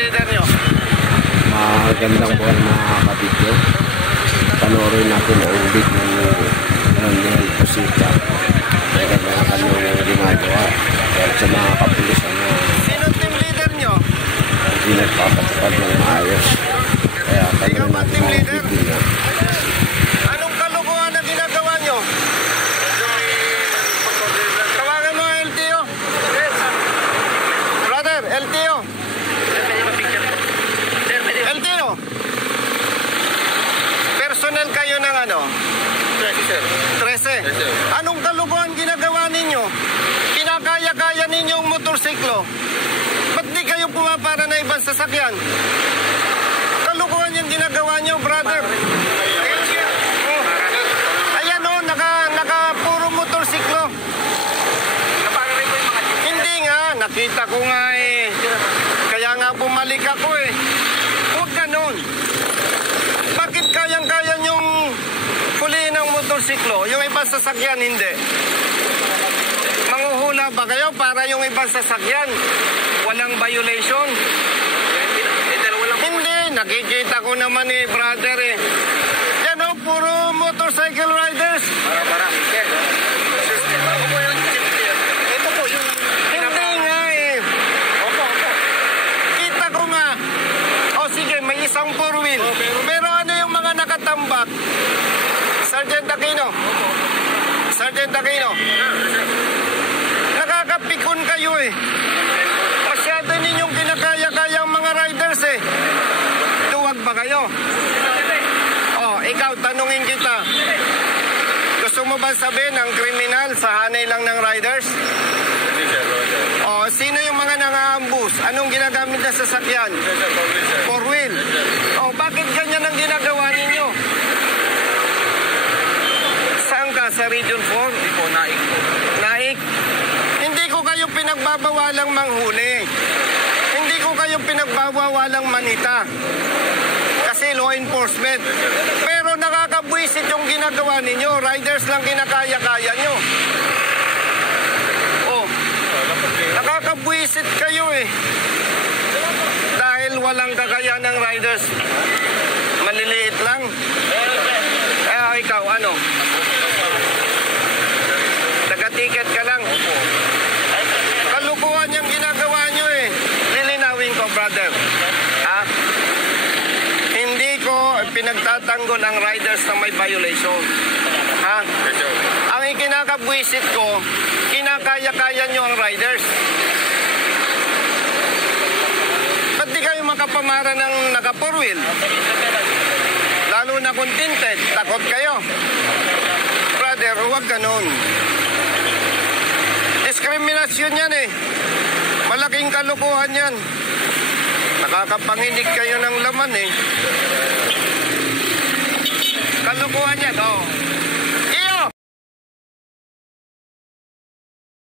leader nyo? Magandang buhay mga kabidyo. Panoorin natin ang bid ng Randel Posita. Meron na kanyang ginagawa. Dahil sa mga kapulis sino team leader nyo? Hindi nagpapatupad ng maayos. Kaya ikaw ba team leader? niya. Anong kalukuhan na ginagawa nyo? Tawagan mo ang LTO. Brother, LTO. LTO. Personnel kayo ng ano? 13. Anong kalukuhan ginagawa ninyo? Kinakaya-kaya ninyo ang motorsiklo. Ba't di kayo pumapara na ibang sasakyan? Kalukuhan yung ginagawa nyo, brother. Ayan o, naka puro motorsiklo. Hindi nga, nakita ko nga eh. Kaya nga bumalik ako eh. Huwag ganon. Bakit kayang-kaya nyong huliin ang motorsiklo? Yung ibang sasakyan, hindi. Manguhula ba kayo para yung ibang sasakyan walang violation? Hindi, nakikita ko naman eh, brother eh. Yan o, puro motorcycle riders. Hindi nga eh. Kita ko nga. O sige, may isang four wheel. Pero ano yung mga nakatambak? Sergeant Aquino. Sergeant Aquino. Nakakapikon kayo eh. Masyado ninyong kinakaya-kaya ang mga riders eh. Duwag ba kayo? Oh, ikaw, tanungin kita. Gusto mo ba sabihin ang kriminal sa hanay lang ng riders? Oh, sino yung mga nangaambus? Anong ginagamit na sasakyan? Four wheel. Oh, bakit ganyan ang ginagawa ninyo? Saan ka? Sa Region 4? Hindi po, naik po. Naik? Hindi ko kayo pinagbabawalang manghuli. Hindi ko kayo pinagbabawalang manita. Kasi law enforcement. Pero nakakabwisit yung ginagawa ninyo. Riders lang kinakaya-kaya nyo. Oh, nakakabwisit kayo eh. Dahil walang kakayahan ng riders. Maliliit lang. Ikaw, ano? Taga-ticket ka lang. Kalukuhan yung ginagawa nyo eh. Lilinawin ko, brother. Ha? Hindi ko pinagtatanggol ang riders na may violation. Ha? Ang ikinakabwisit ko, kinakaya-kaya nyo ang riders. Ba't di kayo makapamara ng naka-four wheel? Lalo na kung tinted, takot kayo. Brother, huwag ganun. Diskriminasyon yan eh. Malaking kalukuhan yan. Nakakapanginig kayo ng laman eh. Kalukuhan yan, oh.